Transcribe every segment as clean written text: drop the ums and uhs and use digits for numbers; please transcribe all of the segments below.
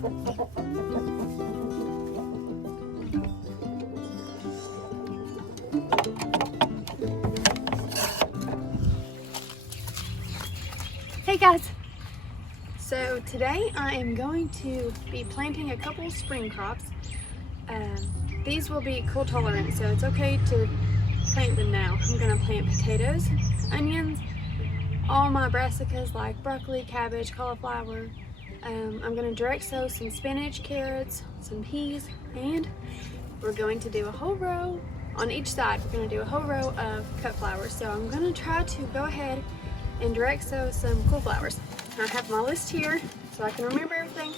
Hey guys! So today I am going to be planting a couple spring crops. These will be cold tolerant, so it's okay to plant them now. I'm going to plant potatoes, onions, all my brassicas like broccoli, cabbage, cauliflower. I'm going to direct sow some spinach, carrots, some peas, and we're going to do a whole row on each side. We're going to do a whole row of cut flowers. So I'm going to try to go ahead and direct sow some cauliflowers. I have my list here so I can remember everything.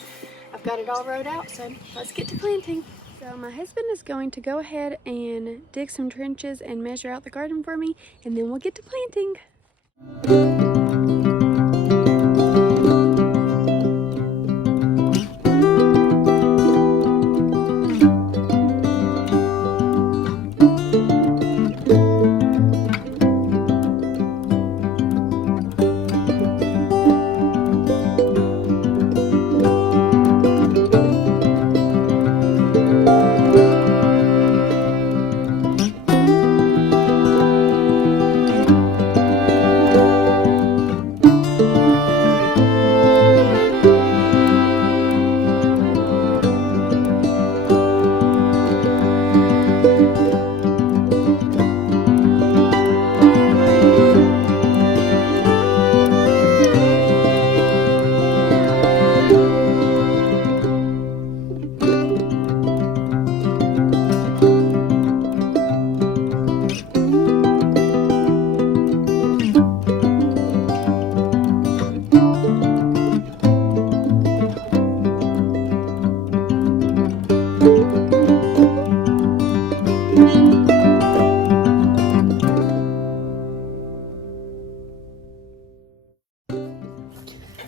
I've got it all wrote out, so let's get to planting. So my husband is going to go ahead and dig some trenches and measure out the garden for me, and then we'll get to planting.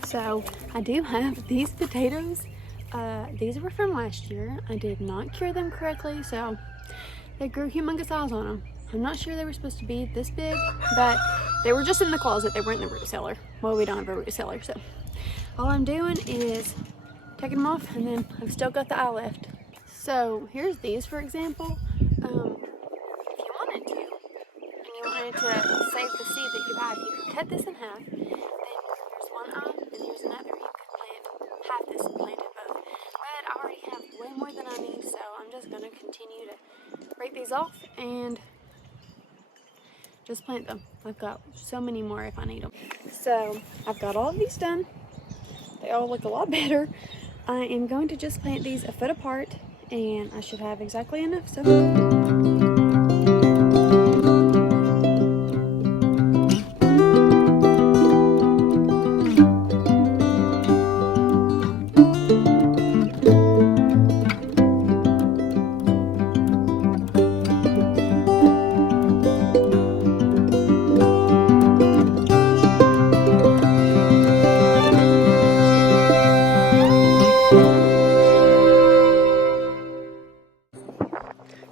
So I do have these potatoes. These were from last year. I did not cure them correctly, so they grew humongous eyes on them. I'm not sure they were supposed to be this big, but they were just in the closet. They weren't in the root cellar. Well, we don't have a root cellar, so all I'm doing is taking them off, and then I've still got the eye left. So here's these, for example. If you wanted to, and you wanted to save the seed that you have, you could cut this in half. Then here's one eye, and here's another. You could plant half this and plant it both. But I already have way more than I need, so I'm just going to continue to break these off and just plant them. I've got so many more if I need them. So I've got all of these done. They all look a lot better. I am going to just plant these a foot apart, and I should have exactly enough.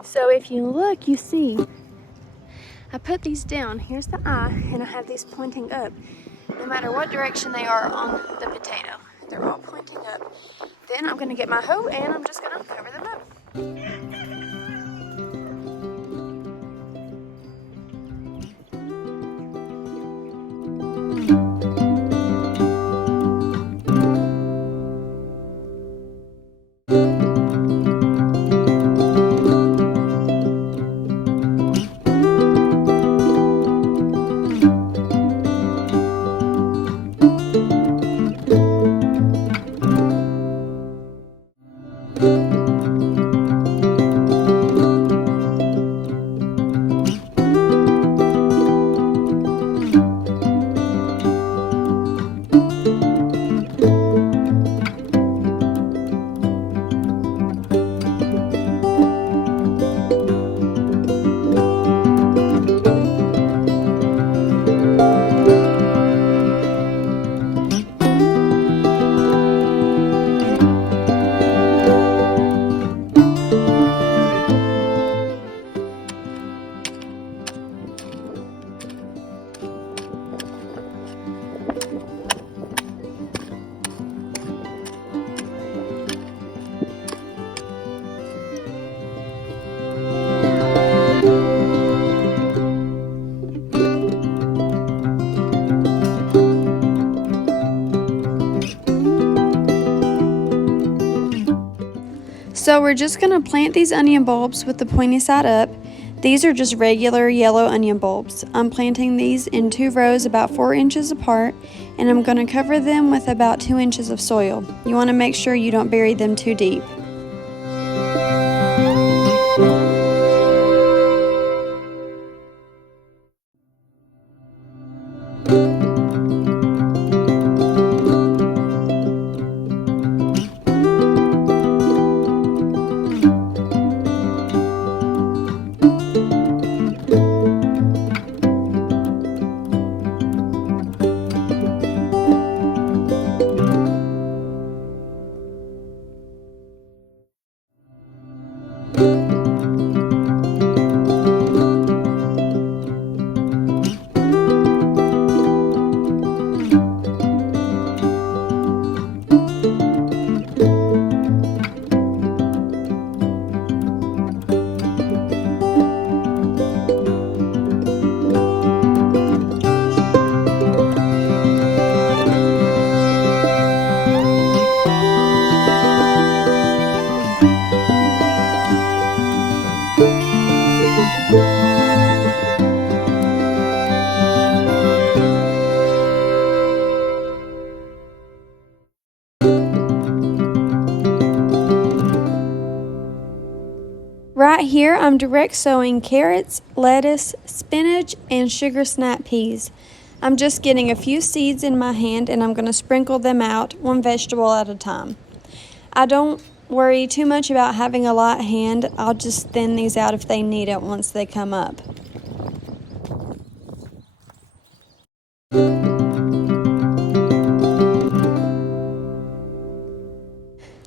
So if you look, you see I put these down. Here's the eye, and I have these pointing up. No matter what direction they are on the potato, they're all pointing up. Then I'm going to get my hoe, and I'm just going to cover them up. So we're just going to plant these onion bulbs with the pointy side up. These are just regular yellow onion bulbs. I'm planting these in 2 rows about 4 inches apart, and I'm going to cover them with about 2 inches of soil. You want to make sure you don't bury them too deep. Right here, I'm direct sowing carrots, lettuce, spinach, and sugar snap peas. I'm just getting a few seeds in my hand and I'm going to sprinkle them out, one vegetable at a time. I don't worry too much about having a light hand. I'll just thin these out if they need it once they come up.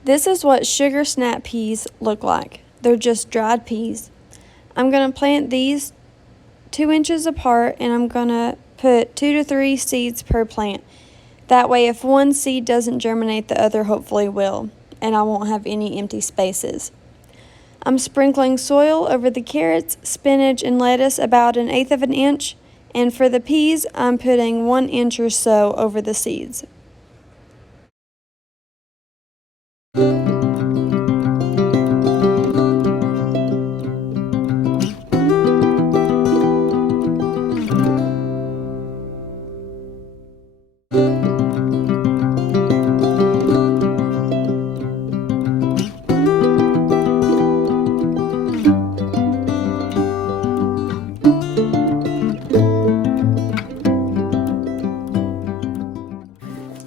This is what sugar snap peas look like. They're just dried peas. I'm going to plant these 2 inches apart and I'm going to put 2 to 3 seeds per plant. That way if one seed doesn't germinate, the other hopefully will, and I won't have any empty spaces. I'm sprinkling soil over the carrots, spinach, and lettuce about 1/8 of an inch, and for the peas, I'm putting 1 inch or so over the seeds.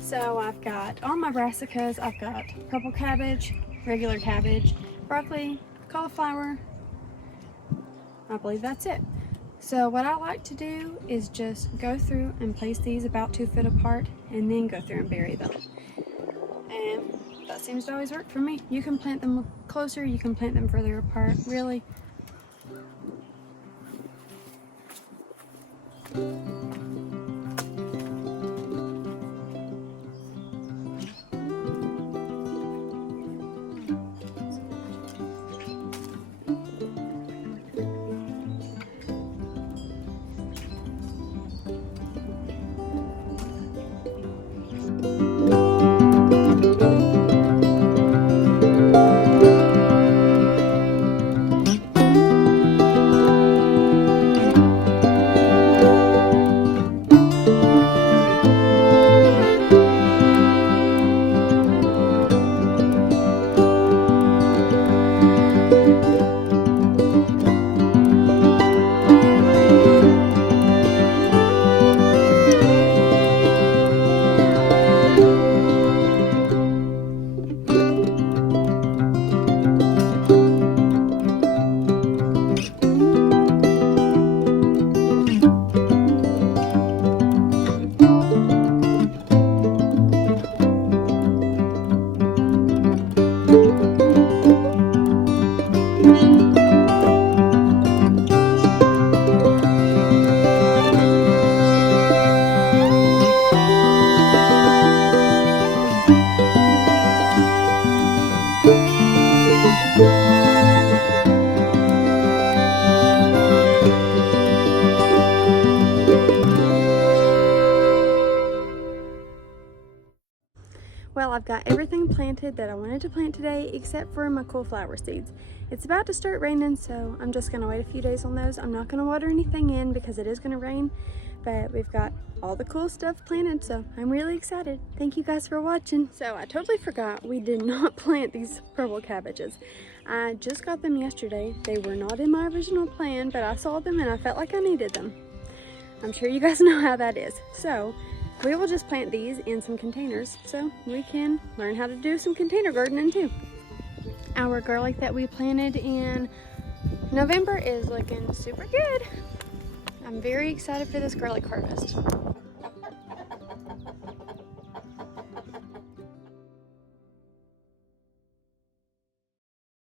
So I've got all my brassicas. I've got purple cabbage, regular cabbage, broccoli, cauliflower. I believe that's it. So what I like to do is just go through and place these about 2 feet apart and then go through and bury them. And that seems to always work for me. You can plant them closer, you can plant them further apart, really. Well, I've got everything planted that I wanted to plant today except for my cauliflower seeds. It's about to start raining, so I'm just gonna wait a few days on those. I'm not gonna water anything in because it is gonna rain, but we've got all the cool stuff planted, so I'm really excited. Thank you guys for watching. So I totally forgot we did not plant these purple cabbages. I just got them yesterday. They were not in my original plan, but I saw them and I felt like I needed them. I'm sure you guys know how that is. So we will just plant these in some containers so we can learn how to do some container gardening too. Our garlic that we planted in November is looking super good. I'm very excited for this garlic harvest.